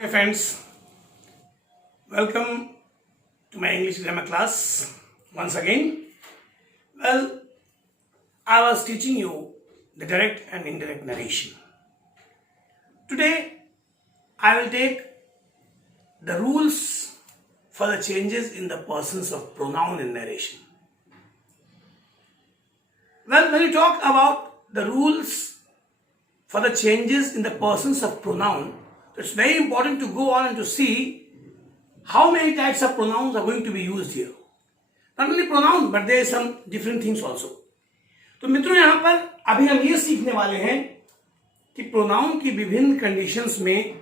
Hey friends, welcome to my English grammar class once again. Well, I was teaching you the direct and indirect narration. Today, I will take the rules for the changes in the persons of pronoun in narration. Well, when you talk about the rules for the changes in the persons of pronoun, it's very important to go on and to see how many types of pronouns are going to be used here. Not only pronoun, but there are some different things also. तो मित्रों यहाँ पर अभी हम ये सीखने वाले हैं कि प्रोनाउन की विभिन्न कंडीशंस में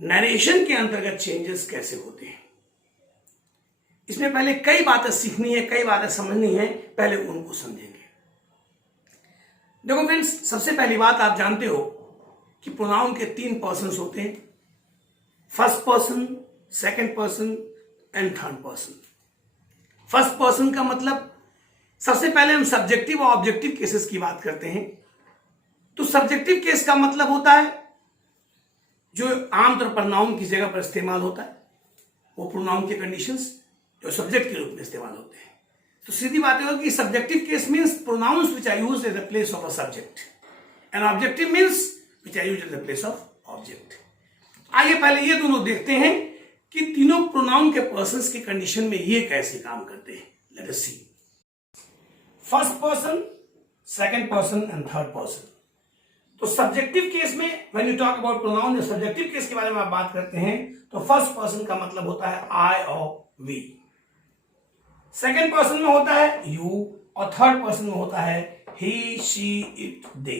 नरेशन के अंतर्गत चेंजेस कैसे होते हैं. इसमें पहले कई बातें सीखनी है, कई बातें समझनी है, पहले उनको समझेंगे. देखो फ्रेंड्स, सबसे पहली बात आप जानते हो कि प्रोनाउन के 3 पर्सन्स होते हैं. First person, second person and third person. First person का मतलब, सबसे पहले हम सब्जेक्टिव और ऑब्जेक्टिव केसेस की बात करते हैं. तो सब्जेक्टिव केस का मतलब होता है जो आमतौर पर नाउन की जगह पर इस्तेमाल होता है, वो प्रोनाउन के कंडीशंस जो सब्जेक्ट के रूप में इस्तेमाल होते हैं. तो सीधी बात है कि subjective case means pronouns which are used in the place of a subject and objective means which are used in the place of object. आइए पहले ये दोनों देखते हैं कि तीनों प्रोनाउन के पर्सन्स की कंडीशन में ये कैसे काम करते हैं. Let us see. First person, second person and third person. तो सब्जेक्टिव केस में when you talk about pronoun, subjective case के बारे में आप बात करते हैं तो फर्स्ट पर्सन का मतलब होता है आई और वी. सेकंड पर्सन में होता है यू और थर्ड पर्सन में होता है ही, शी, इट, दे.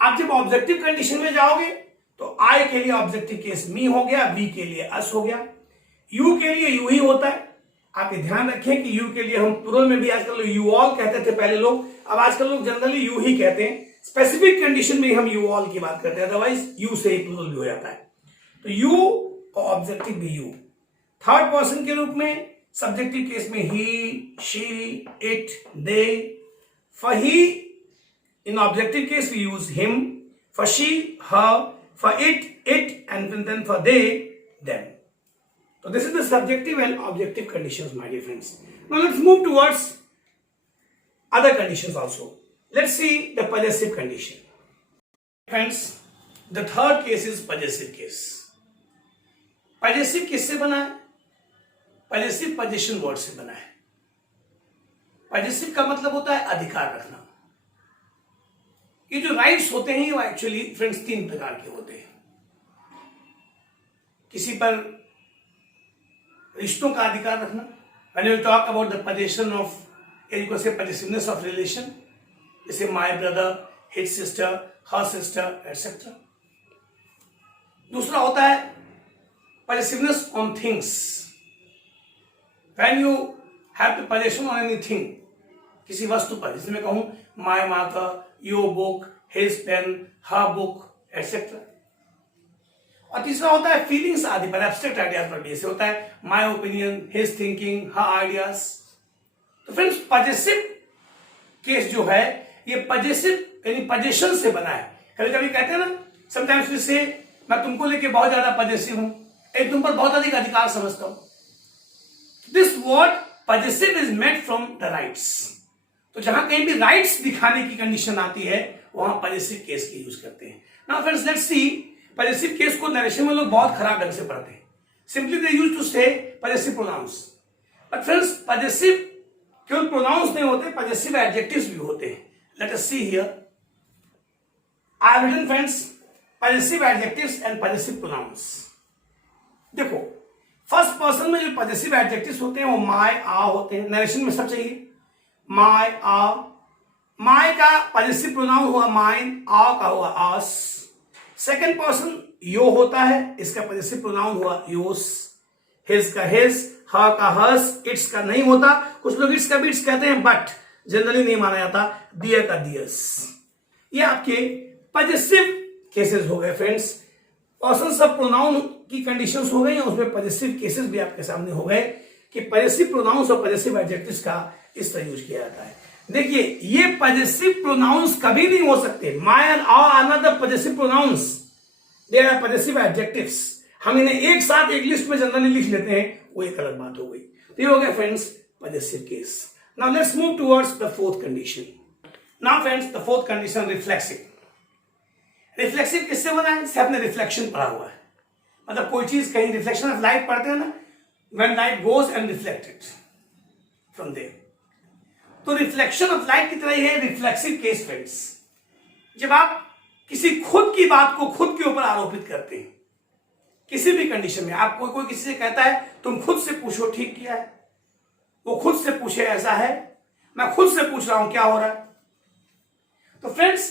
आप जब ऑब्जेक्टिव कंडीशन में जाओगे तो आई के लिए ऑब्जेक्टिव केस मी हो गया, वी के लिए अस हो गया, यू के लिए यू ही होता है. आप ये ध्यान रखें कि यू के लिए हम प्लूरल में भी आजकल यू ऑल कहते थे पहले लोग, अब आजकल लोग जनरली यू ही कहते हैं. स्पेसिफिक कंडीशन में हम यू ऑल की बात करते हैं, अदरवाइज यू से ही प्लूरल भी हो जाता है. तो यू और ऑब्जेक्टिव भी यू. थर्ड पर्सन के रूप में सब्जेक्टिव केस में he, she, it, they. For he in objective case we use him, for she her, for it, and then for they, them. So this is the subjective and objective conditions, my dear friends. Now let's move towards other conditions also. Let's see the possessive condition. Friends, the third case is possessive case. Possessive किससे बना है? Possessive possession word से बना है. Possessive का मतलब होता है अधिकार रखना. ये जो राइट्स होते हैं वो एक्चुअली फ्रेंड्स 3 प्रकार के होते हैं. किसी पर रिश्तों का अधिकार रखना. When you talk about the possession of, you can say possessiveness of relation, जैसे my brother, his sister, her sister etcetera. दूसरा होता है possessiveness on things. When you have the possession on anything, किसी वस्तु पर, जैसे मैं कहूं माय माता, your book, his pen, her book, etc. और तीसरा होता है फीलिंग्स आदि पर, एब्स्ट्रैक्ट आइडियाज पर. जैसे होता है my opinion, his thinking, her ideas. तो फ्रेंड्स, पजेसिव केस जो है ये पजेसिव यानी पजेशन से बना है. कभी कभी कहते हैं ना, समटाइम्स वी से मैं तुमको लेके बहुत ज्यादा पजेसिव हूं, एक तुम पर बहुत अधिक अधिकार समझता हूं. This word possessive is made from the rights. तो जहां कहीं भी राइट्स दिखाने की कंडीशन आती है वहां पजेसिव केस की यूज करते हैं. Now friends, let's see. Possessive case को नरेशन में लोग बहुत खराब ढंग से पढ़ते हैं. Simply they use to say possessive pronouns. But friends, possessive केवल प्रोनाउंस नहीं होते, पजेसिव एडजेक्टिव्स भी होते हैं. Let us see here. I have written friends possessive adjectives and possessive pronouns. देखो, फर्स्ट पर्सन में जो पजेसिव एडजेक्टिव्स होते हैं वो माय, आ होते हैं. नरेशन में सब चाहिए माय, आ. माय का पजेसिव प्रोनाउन हुआ माइन, आ का हुआ आस. सेकंड पर्सन यो होता है, इसका पजेसिव प्रोनाउन हुआ योस. हिज का हिज, हर का हर्स, इट्स का नहीं होता. कुछ लोग इट्स का बिट्स कहते हैं बट जनरली नहीं माना जाता. दियर का दियर्स. ये आपके पजेसिव केसेस हो गए फ्रेंड्स. पर्सन्स ऑफ प्रोनाउन की कंडीशंस हो गई, उसमें पजेसिव केसेस भी आपके सामने हो गए कि पजेसिव प्रोनाउंस और पजेसिव एडजेक्टिव्स का इस तरह यूज किया जाता है. देखिए, ये पजेसिव प्रोनाउंस कभी नहीं हो सकते. My and our are not the possessive pronouns, they are possessive adjectives. हम इन्हें एक साथ एक लिस्ट में जनरली लिख लेते हैं, वो एक अलग बात हो गई। तो ये हो गया friends possessive case. Now let's move towards the fourth condition. Now friends the fourth condition reflexive. Reflexive किससे बना है? इससे आपने रिफ्लेक्शन पढ़ा हुआ है, मतलब कोई चीज कहीं रिफ्लेक्शन ऑफ लाइट पढ़ते हैं ना, when light goes and reflected from there. तो रिफ्लेक्शन ऑफ लाइट की तरह ही है रिफ्लेक्सिव केस फ्रेंड्स। जब आप किसी खुद की बात को खुद के ऊपर आरोपित करते हैं, किसी भी कंडीशन में आप कोई किसी से कहता है तुम खुद से पूछो ठीक किया है, वो खुद से पूछे ऐसा है, मैं खुद से पूछ रहा हूं क्या हो रहा है। तो friends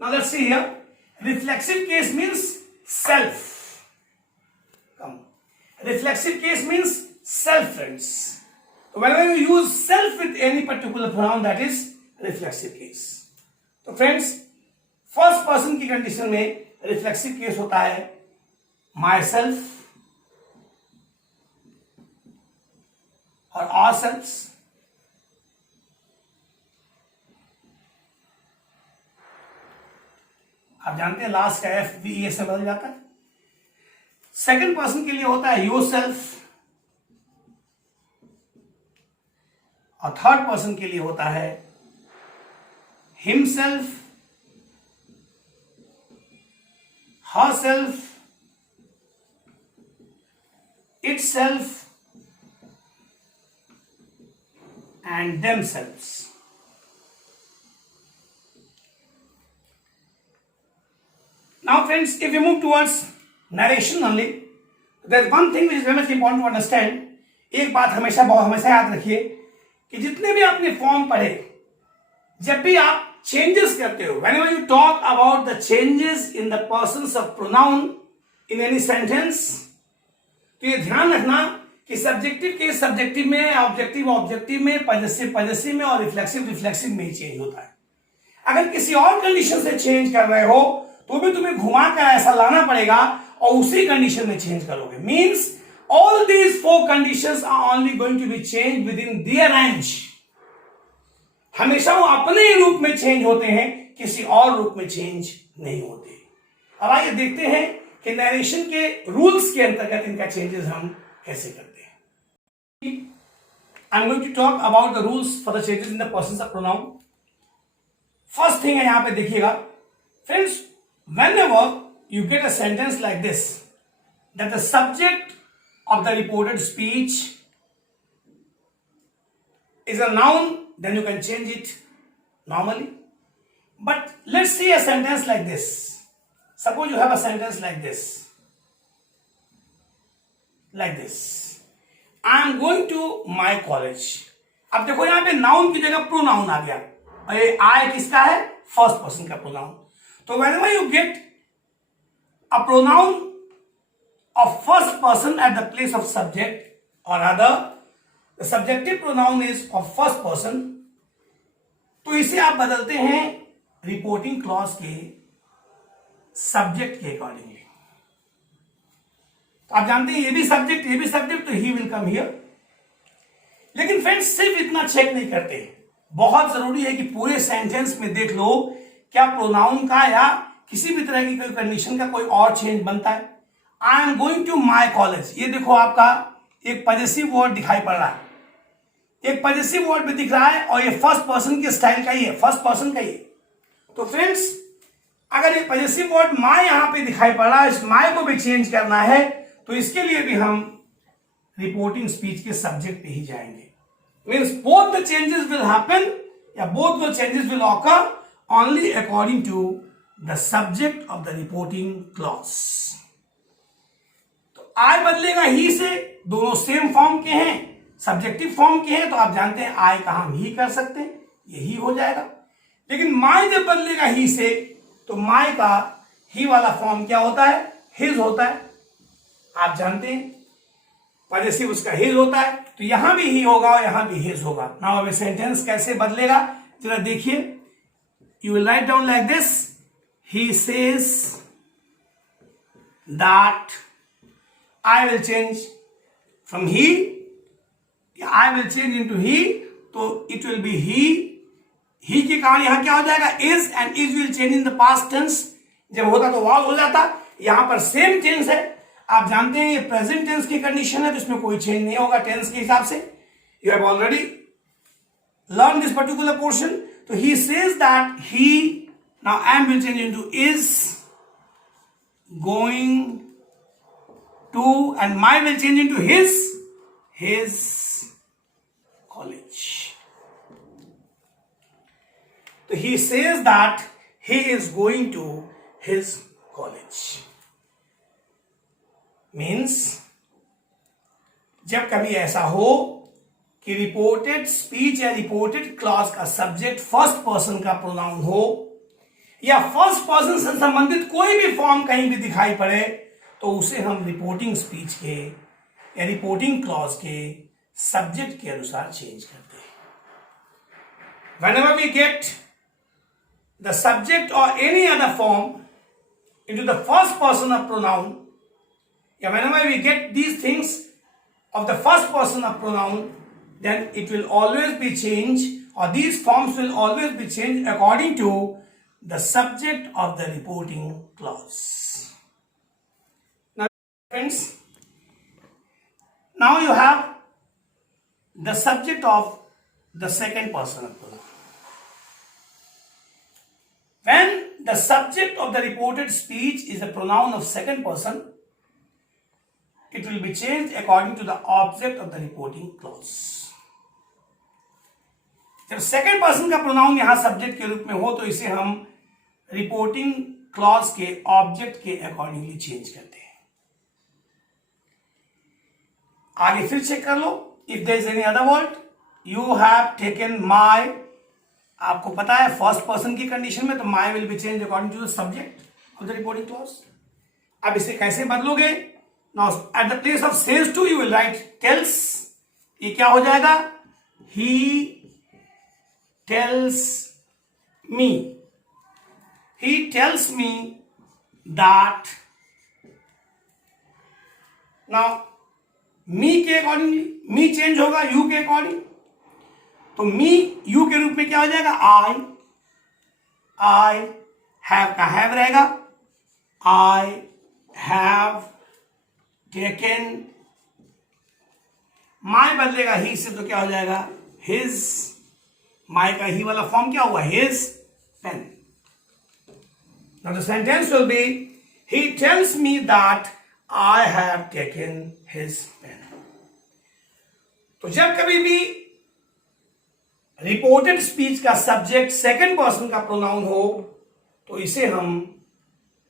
now let's see here, reflexive case means self. Reflexive case means self, friends. So whenever you use self with any particular pronoun, that is reflexive case. तो friends, first person की कंडीशन में reflexive case होता है myself और ourselves। आप जानते हैं last का एफ भी ए से बदल जाता है। सेकंड पर्सन के लिए होता है योरसेल्फ और थर्ड पर्सन के लिए होता है himself, herself, itself and themselves. Now friends, if you move towards narration only, there is one thing which is very much important to understand. एक बात हमेशा याद रखिए कि जितने भी आपने फॉर्म पढ़े, जब भी आप चेंजेस करते हो, whenever you talk about the changes in the persons of pronoun in any sentence, तो ये ध्यान रखना कि सब्जेक्टिव के सब्जेक्टिव में, ऑब्जेक्टिव में, पजेसिव में और रिफ्लेक्सिव में ही चेंज होता है। अगर किसी और कंडीशन से चेंज कर रहे हो तो भी तुम्हें घुमा कर ऐसा लाना पड़ेगा और उसी कंडीशन में चेंज करोगे। Means all these four conditions are only going to be change within their range. हमेशा वो अपने ही रूप में चेंज होते हैं, किसी और रूप में चेंज नहीं होते। अब आइए देखते हैं कि नरेशन के रूल्स के अंतर्गत इनका चेंजेस हम कैसे करते हैं। I am going to talk about the rules for the changes in the persons of pronoun. First thing है, यहां पे देखिएगा friends, whenever you get a sentence like this, that the subject of the reported speech is a noun, then you can change it normally. But let's see a sentence like this. Suppose you have a sentence like this. I am going to my college. अब देखो यहां पे noun की जगह pronoun आ गया और ये I किसका है? फर्स्ट पर्सन का pronoun. So whenever you get a pronoun of first person at the place of subject or other, the subjective pronoun is of first person, तो इसे आप बदलते हैं रिपोर्टिंग क्लॉज के सब्जेक्ट के अकॉर्डिंगली। तो आप जानते हैं ये भी सब्जेक्ट, तो ही विल कम हियर। लेकिन फ्रेंड्स सिर्फ इतना चेक नहीं करते, बहुत जरूरी है कि पूरे सेंटेंस में देख लो क्या प्रोनाउन का या किसी भी तरह की कोई कंडीशन का कोई और चेंज बनता है। I am going to my college, ये देखो आपका एक पजेसिव वर्ड दिखाई पड़ रहा है, एक पजेसिव वर्ड भी दिख रहा है और ये फर्स्ट पर्सन के स्टाइल का ही है, फर्स्ट पर्सन का ही है। तो फ्रेंड्स अगर ये पजेसिव वर्ड माई यहां पे दिखाई पड़ रहा है, इस माई को भी चेंज करना है तो इसके लिए भी हम रिपोर्टिंग स्पीच के सब्जेक्ट पे ही जाएंगे। Means both the changes will happen या both the changes will occur only according to the subject of the reporting clause. तो I बदलेगा ही से, दोनों सेम फॉर्म के हैं, सब्जेक्टिव फॉर्म के हैं, तो आप जानते हैं I का हम ही कर सकते हैं, यही हो जाएगा। लेकिन my जब बदलेगा ही से तो my का ही वाला फॉर्म क्या होता है? his होता है। आप जानते हैं पजेसिव उसका his होता है, तो यहां भी ही होगा और यहां भी his होगा। नाउ अब सेंटेंस कैसे बदलेगा जरा देखिए। You will write down like this. He says that I will change from he. I will change into he. तो it will be he. He के कारण यहां क्या हो जाएगा? Is, and is will change in the past tense. जब होता तो was हो जाता। यहां पर सेम टेंस है। आप जानते हैं ये प्रेजेंट टेंस की कंडीशन है, तो इसमें कोई चेंज नहीं होगा टेंस के हिसाब से. You have already learn this particular portion. तो he says that he, now am will change into is going to, and my will change into his college. तो he says that he is going to his college. Means जब कभी ऐसा हो कि reported speech या reported clause का subject first person का pronoun हो, या फर्स्ट पर्सन से संबंधित कोई भी फॉर्म कहीं भी दिखाई पड़े, तो उसे हम रिपोर्टिंग स्पीच के या रिपोर्टिंग क्लॉज के सब्जेक्ट के अनुसार चेंज करते हैं. Whenever we get the subject or any other form into the first person of pronoun, yeah, whenever we get these things of the first person of pronoun, then it will always be changed, or these forms will always be changed according to the subject of the reporting clause. Now friends, now you have the subject of the second person of pronoun. When the subject of the reported speech is a pronoun of second person, it will be changed according to the object of the reporting clause. जब second person का pronoun यहां subject के रूप में हो, तो इसे हम रिपोर्टिंग क्लॉज के ऑब्जेक्ट के अकॉर्डिंगली चेंज करते हैं. आगे फिर चेक कर लो. If there is any other word, you have taken my. आपको पता है फर्स्ट पर्सन की कंडीशन में तो my will be change according to the subject of the reporting clause. अब इसे कैसे बदलोगे? Now at the place of says to you will write tells. ये क्या हो जाएगा? He tells me. He tells me that. Now me के accordingly me change होगा यू के अकॉर्डिंग. तो मी यू के रूप में क्या हो जाएगा? आई हैव का हैव रहेगा. आई हैव टेकन. माई बदलेगा ही से, तो क्या हो जाएगा? हिज. माई का ही वाला फॉर्म क्या हुआ? His pen. Now the sentence will be he tells me that I have taken his pen. तो जब कभी भी रिपोर्टेड स्पीच का सब्जेक्ट सेकंड पर्सन का प्रोनाउन हो, तो इसे हम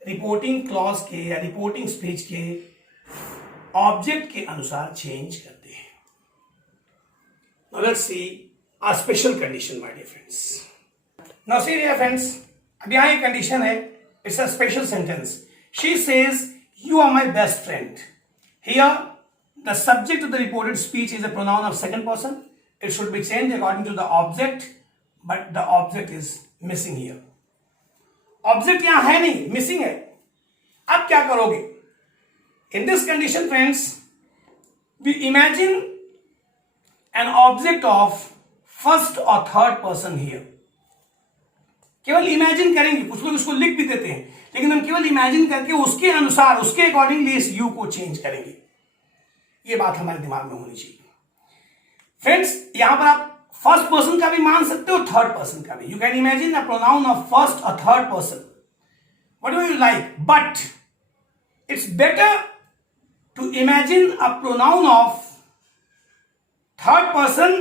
रिपोर्टिंग क्लॉज के या रिपोर्टिंग स्पीच के ऑब्जेक्ट के अनुसार चेंज करते हैं. Now let's see a special condition, my dear friends. Now see dear friends, अब यहाँ एक कंडीशन है. It's a special sentence. She says, "You are my best friend." Here, the subject of the reported speech is a pronoun of second person. It should be changed according to the object, but the object is missing here. Object यहां है नहीं, missing है. अब क्या करोगे? In this condition, friends, we imagine an object of first or third person here. केवल imagine करेंगे. कुछ लोग इसको लिख भी देते हैं, लेकिन हम केवल इमेजिन करके उसके अनुसार, उसके अकॉर्डिंगली इस यू को चेंज करेंगे. ये बात हमारे दिमाग में होनी चाहिए. फ्रेंड्स, यहां पर आप फर्स्ट पर्सन का भी मान सकते हो, थर्ड पर्सन का भी. You can imagine a pronoun of first और third person, whatever you like, but it's better to imagine a pronoun of third person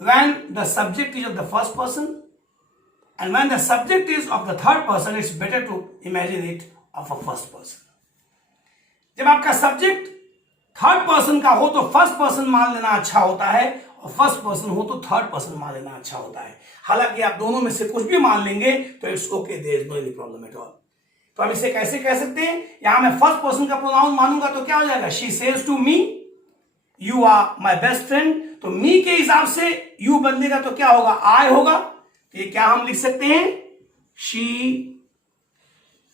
when the subject is of the first person, and when the subject is of the third person, it's better to imagine it of a first person. जब आपका subject third person का हो तो first person मान लेना अच्छा होता है, और फर्स्ट पर्सन हो तो थर्ड पर्सन मान लेना अच्छा होता है. हालांकि आप दोनों में से कुछ भी मान लेंगे तो it's okay, there is no any problem at all. तो हम इसे कैसे कह सकते हैं? यहां मैं फर्स्ट पर्सन का प्रोनाउन मानूंगा तो क्या हो जाएगा? She says to me, you are my best friend. तो मी के हिसाब से यू बदलेगा तो क्या होगा? आई होगा. तो ये क्या हम लिख सकते हैं? She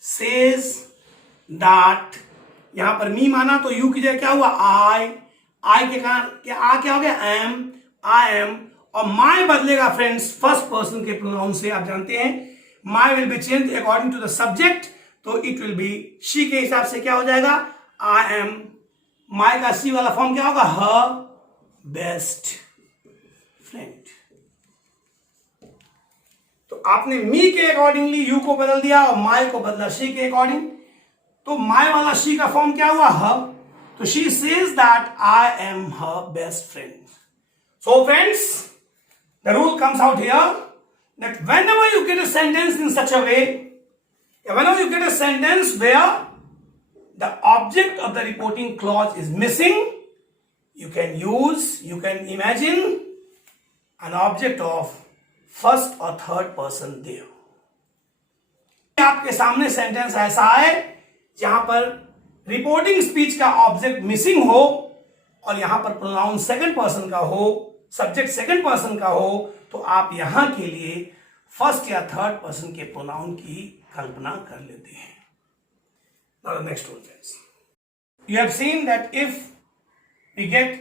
says that. यहां पर मी माना तो यू की जगह क्या हुआ? आई के कारण क्या हो गया? एम. I am. और माई बदलेगा फ्रेंड्स फर्स्ट पर्सन के प्रोनाउन से. आप जानते हैं my will be change according to the subject, so it will be she के हिसाब से क्या हो जाएगा? आई एम माई का सी वाला फॉर्म क्या होगा, हर बेस्ट फ्रेंड। तो आपने मी के अकॉर्डिंगली यू को बदल दिया और माई को बदला शी के अकॉर्डिंग। तो माई वाला शी का फॉर्म क्या हुआ, हर। तो she says that I am her best friend. So friends, the rule comes out here that whenever you get a sentence in such a way, whenever you get a sentence where the object of the reporting clause is missing, you can imagine an object of first or third person there. आपके सामने sentence ऐसा है जहां पर reporting speech का object missing हो और यहां पर प्रोनाउन सेकंड पर्सन का हो, सब्जेक्ट सेकंड पर्सन का हो, तो आप यहां के लिए फर्स्ट या थर्ड पर्सन के प्रोनाउन की कल्पना कर लेते हैं। Now the next one, friends. You have seen that if we get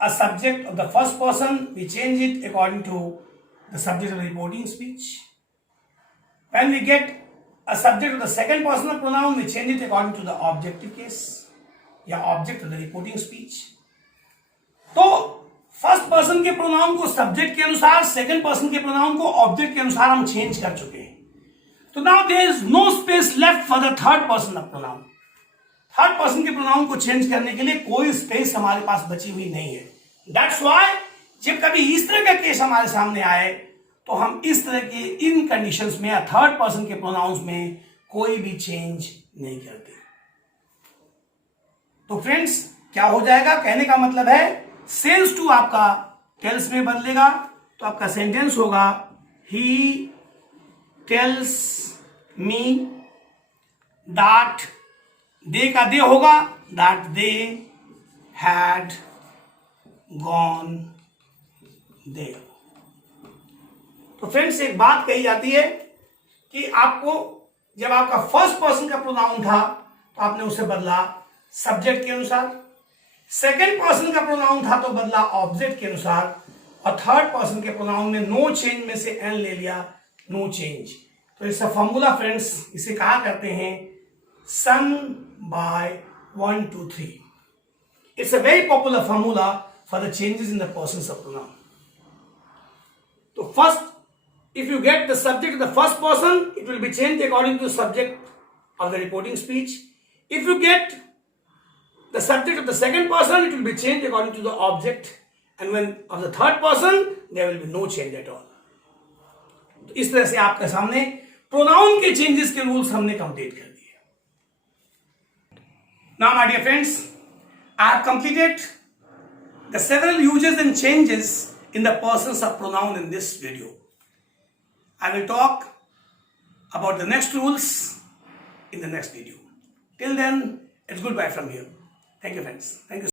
a subject of the first person, we change it according to the subject of the reporting speech. When we get a subject of the second personal pronoun, we change it according to the objective case या object of the reporting speech. तो first person के pronoun को subject के अनुसार, second person के pronoun को object के अनुसार हम चेंज कर चुके हैं। तो now there is no space left for the third person of pronoun. Third person के प्रोनाउन को चेंज करने के लिए कोई स्पेस हमारे पास बची हुई नहीं है। दैट्स व्हाई जब कभी इस तरह का केस हमारे सामने आए तो हम इस तरह के इन कंडीशंस में या थर्ड पर्सन के प्रोनाउंस में कोई भी चेंज नहीं करते। तो फ्रेंड्स, क्या हो जाएगा, कहने का मतलब है सेल्स टू आपका टेल्स में बदलेगा, तो आपका सेंटेंस होगा ही टेल्स मी दैट, दे का दे होगा that they had gone there. तो फ्रेंड्स, एक बात कही जाती है कि आपको जब आपका फर्स्ट पर्सन का प्रोनाउन था तो आपने उसे बदला सब्जेक्ट के अनुसार, सेकेंड पर्सन का प्रोनाउन था तो बदला ऑब्जेक्ट के अनुसार, और थर्ड पर्सन के प्रोनाउन में नो चेंज में से एन ले लिया, नो चेंज। तो इसका फॉर्मूला फ्रेंड्स, इसे कहा करते हैं SON by 1 2 3। It's a very popular formula for the changes in the persons of pronoun. तो first, if you get the subject of the first person, it will be changed according to the subject of the reporting speech. If you get the subject of the second person, it will be changed according to the object, and when of the third person, there will be no change at all. तो इस तरह से आपके सामने pronoun के changes के rules हमने complete कर दिए। Now, my dear friends, I have completed the several uses and changes in the persons of pronoun in this video. I will talk about the next rules in the next video. Till then, it's goodbye from here. Thank you, friends. Thank you.